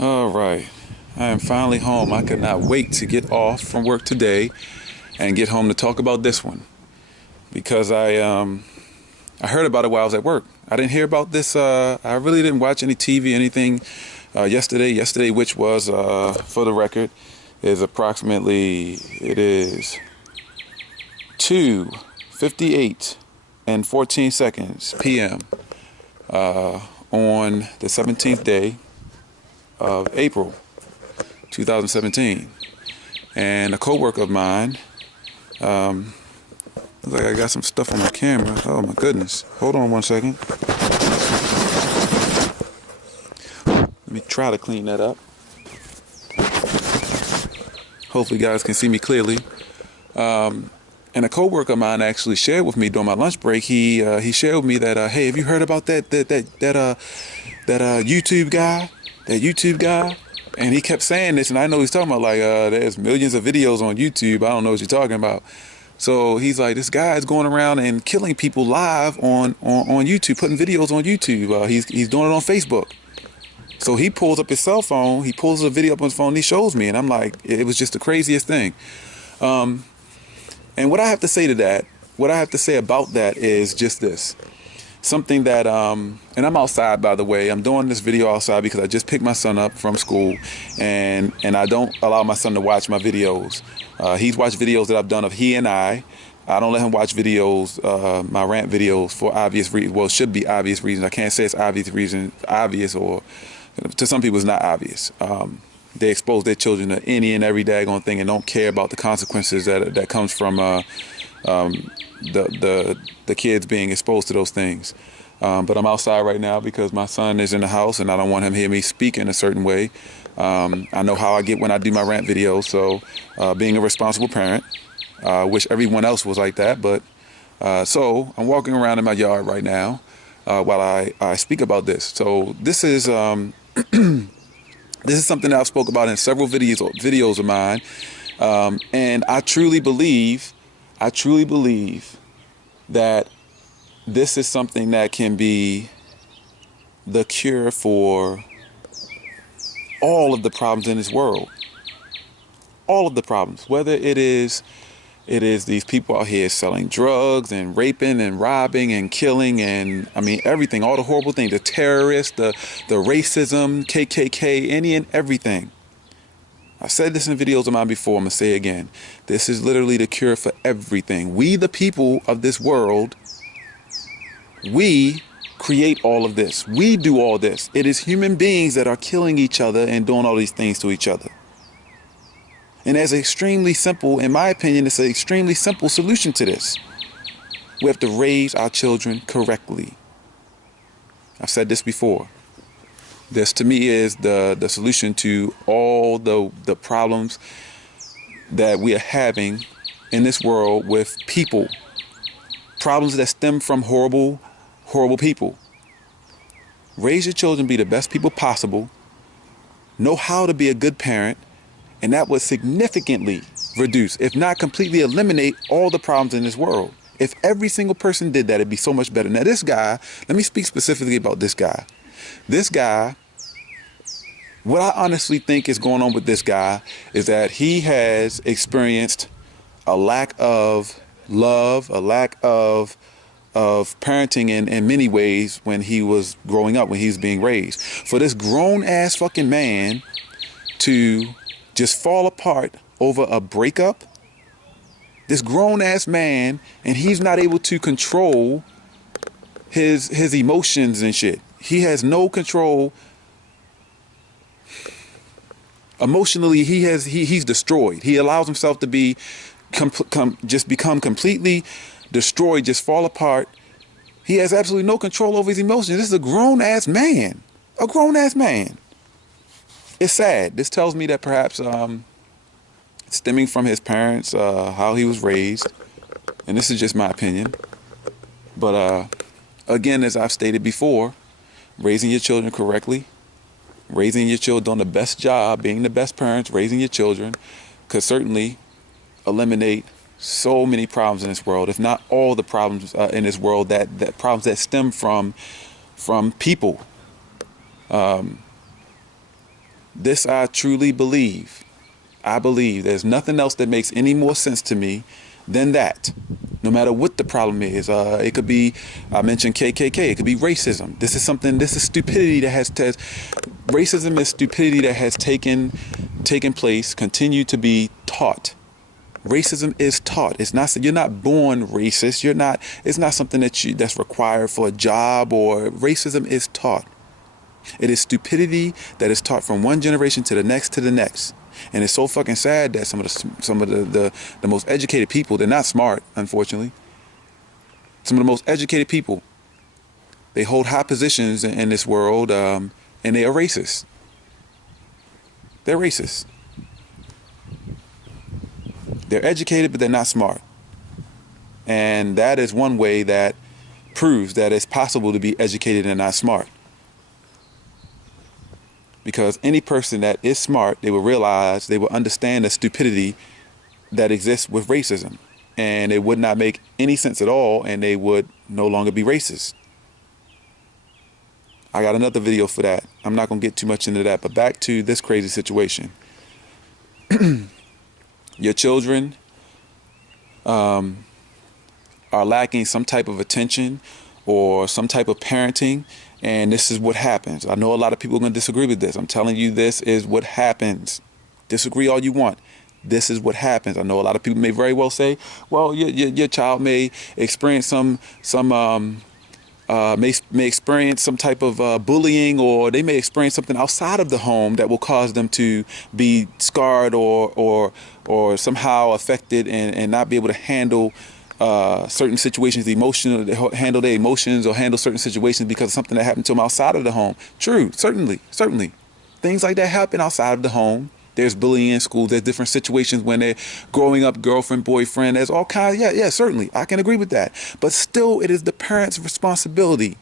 All right. I am finally home. I could not wait to get off from work today and get home to talk about this one because I heard about it while I was at work. I didn't hear about this. I really didn't watch any TV, anything yesterday. Yesterday, which was, for the record, it is 2:58 and 14 seconds p.m. On the 17th day of April 2017. And a coworker of mine, looks like I got some stuff on my camera. Oh my goodness. Hold on one second. Let me try to clean that up. Hopefully you guys can see me clearly. And a coworker of mine actually shared with me during my lunch break. He shared with me that hey, have you heard about that YouTube guy? That YouTube guy? And he kept saying this, and I know he's talking about like there's millions of videos on YouTube. I don't know what you're talking about. So he's like, this guy is going around and killing people live on YouTube, putting videos on YouTube. He's doing it on Facebook. So he pulls up his cell phone, he pulls a video up on his phone, and he shows me, and I'm like, it was just the craziest thing. And what I have to say to that, what I have to say about that is just this. Something that, and I'm outside, by the way. I'm doing this video outside because I just picked my son up from school, and I don't allow my son to watch my videos. He's watched videos that I've done of he and I. I don't let him watch videos, my rant videos, for obvious reasons. Well, it should be obvious reasons. I can't say it's obvious, or to some people it's not obvious. They expose their children to any and every daggone thing and don't care about the consequences that comes from the kids being exposed to those things. But I'm outside right now because my son is in the house and I don't want him to hear me speak in a certain way. I know how I get when I do my rant videos, so being a responsible parent, I wish everyone else was like that. But so I'm walking around in my yard right now while I speak about this. So this is this is something that I've spoke about in several videos of mine, and I truly believe that this is something that can be the cure for all of the problems in this world. All of the problems, whether it is these people out here selling drugs and raping and robbing and killing and I mean everything, all the horrible things, the terrorists, the racism, KKK, any and everything. I've said this in videos of mine before, I'm gonna say it again. This is literally the cure for everything. We, the people of this world, we create all of this. We do all this. It is human beings that are killing each other and doing all these things to each other. And there's an extremely simple, in my opinion, it's an extremely simple solution to this. We have to raise our children correctly. I've said this before. This, to me, is the solution to all the problems that we are having in this world with people. Problems that stem from horrible, horrible people. Raise your children, be the best people possible. Know how to be a good parent. And that would significantly reduce, if not completely eliminate, all the problems in this world. If every single person did that, it'd be so much better. Now, this guy, let me speak specifically about this guy. This guy, what I honestly think is going on with this guy is that he has experienced a lack of love, a lack of parenting in many ways when he was growing up, when he was being raised. For this grown-ass fucking man to just fall apart over a breakup, this grown-ass man, and he's not able to control his emotions and shit. He has no control. Emotionally, he's destroyed. He allows himself to be just become completely destroyed, just fall apart. He has absolutely no control over his emotions. This is a grown-ass man. A grown-ass man. It's sad. This tells me that perhaps stemming from his parents, how he was raised, and this is just my opinion, but again, as I've stated before, raising your children correctly, raising your children, doing the best job, being the best parents, raising your children, could certainly eliminate so many problems in this world, if not all the problems in this world, that problems that stem from people. This I truly believe. I believe there's nothing else that makes any more sense to me than that. No matter what the problem is, it could be, I mentioned KKK, it could be racism. This is stupidity that racism is stupidity that has taken place, continue to be taught. Racism is taught. It's not, you're not born racist. It's not something that's required for a job, or racism is taught. It is stupidity that is taught from one generation to the next to the next. And it's so fucking sad that some of the most educated people, they're not smart, unfortunately. Some of the most educated people, they hold high positions in this world, and they are racist. They're racist. They're educated, but they're not smart. And that is one way that proves that it's possible to be educated and not smart. Because any person that is smart, they will realize, they will understand the stupidity that exists with racism. And it would not make any sense at all, and they would no longer be racist. I got another video for that. I'm not going to get too much into that, but back to this crazy situation. Your children are lacking some type of attention or some type of parenting, and this is what happens. I know a lot of people are going to disagree with this. I'm telling you, this is what happens. Disagree all you want. This is what happens. I know a lot of people may very well say, well, your child may experience may experience some type of bullying, or they may experience something outside of the home that will cause them to be scarred or somehow affected and not be able to handle certain situations, handle their emotions or handle certain situations because of something that happened to them outside of the home. True, certainly. Things like that happen outside of the home. There's bullying in school. There's different situations when they're growing up, girlfriend, boyfriend. There's all kinds. Yeah, certainly. I can agree with that. But still, it is the parent's responsibility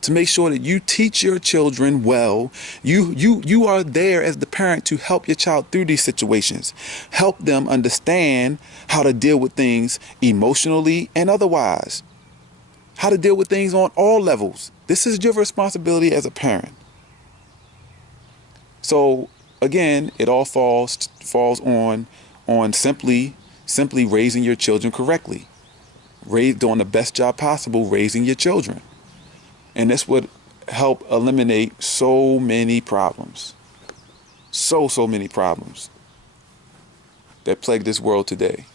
to make sure that you teach your children well. You are there as the parent to help your child through these situations. Help them understand how to deal with things emotionally and otherwise. How to deal with things on all levels. This is your responsibility as a parent. So again, it all falls on simply raising your children correctly. Doing the best job possible raising your children. And this would help eliminate so many problems. So many problems that plague this world today.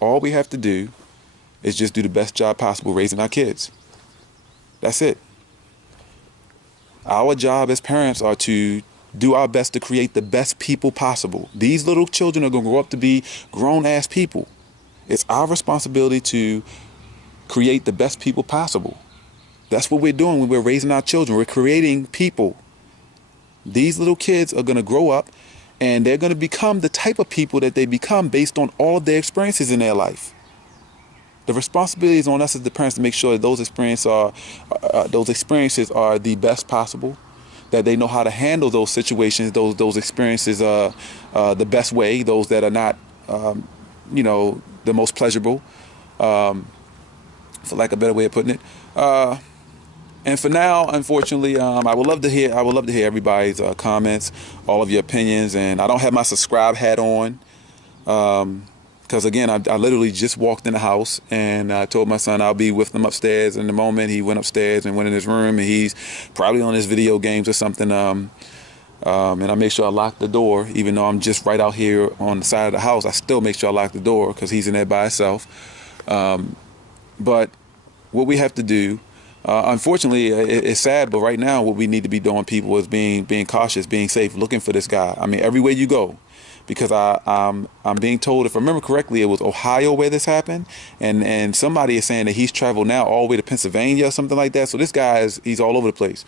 All we have to do is just do the best job possible raising our kids. That's it. Our job as parents are to do our best to create the best people possible. These little children are going to grow up to be grown-ass people. It's our responsibility to create the best people possible. That's what we're doing when we're raising our children. We're creating people. These little kids are going to grow up, and they're going to become the type of people that they become based on all of their experiences in their life. The responsibility is on us as the parents to make sure that those experiences are the best possible, that they know how to handle those situations, those experiences the best way, those that are not, the most pleasurable, for lack of a better way of putting it. And for now, unfortunately, I would love to hear everybody's comments, all of your opinions, and I don't have my subscribe hat on, because again, I literally just walked in the house, and I told my son I'll be with them upstairs in a moment. He went upstairs and went in his room, and he's probably on his video games or something. And I make sure I lock the door, even though I'm just right out here on the side of the house. I still make sure I lock the door because he's in there by himself. But what we have to do, unfortunately, it's sad, but right now what we need to be doing, people, is being cautious, being safe, looking for this guy. I mean, everywhere you go, because I'm being told, if I remember correctly, it was Ohio where this happened, and somebody is saying that he's traveled now all the way to Pennsylvania or something like that. So this guy he's all over the place.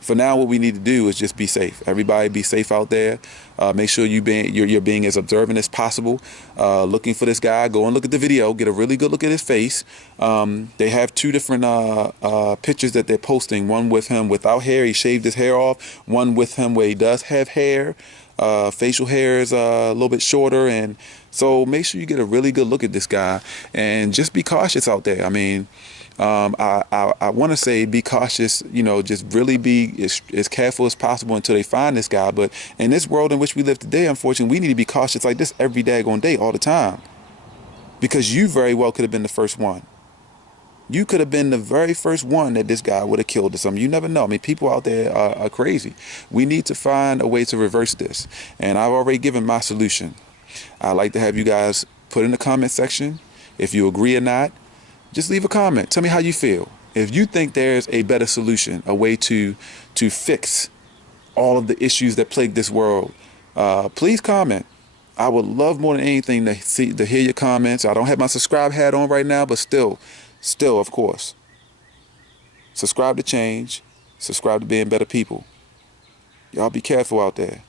For now, what we need to do is just be safe. Everybody be safe out there. Make sure you're being as observant as possible. Looking for this guy. Go and look at the video. Get a really good look at his face. They have two different pictures that they're posting. One with him without hair. He shaved his hair off. One with him where he does have hair. Facial hair is a little bit shorter. And so make sure you get a really good look at this guy. And just be cautious out there. I mean, I want to say be cautious, just really be as careful as possible until they find this guy. But in this world in which we live today, unfortunately, we need to be cautious like this every daggone day, all the time. Because you very well could have been the first one. You could have been the very first one that this guy would have killed or something. You never know. I mean, people out there are crazy. We need to find a way to reverse this. And I've already given my solution. I'd like to have you guys put in the comment section if you agree or not. Just leave a comment. Tell me how you feel. If you think there's a better solution, a way to fix all of the issues that plague this world, please comment. I would love more than anything to hear your comments. I don't have my subscribe hat on right now, but still, of course, subscribe to change. Subscribe to being better people. Y'all be careful out there.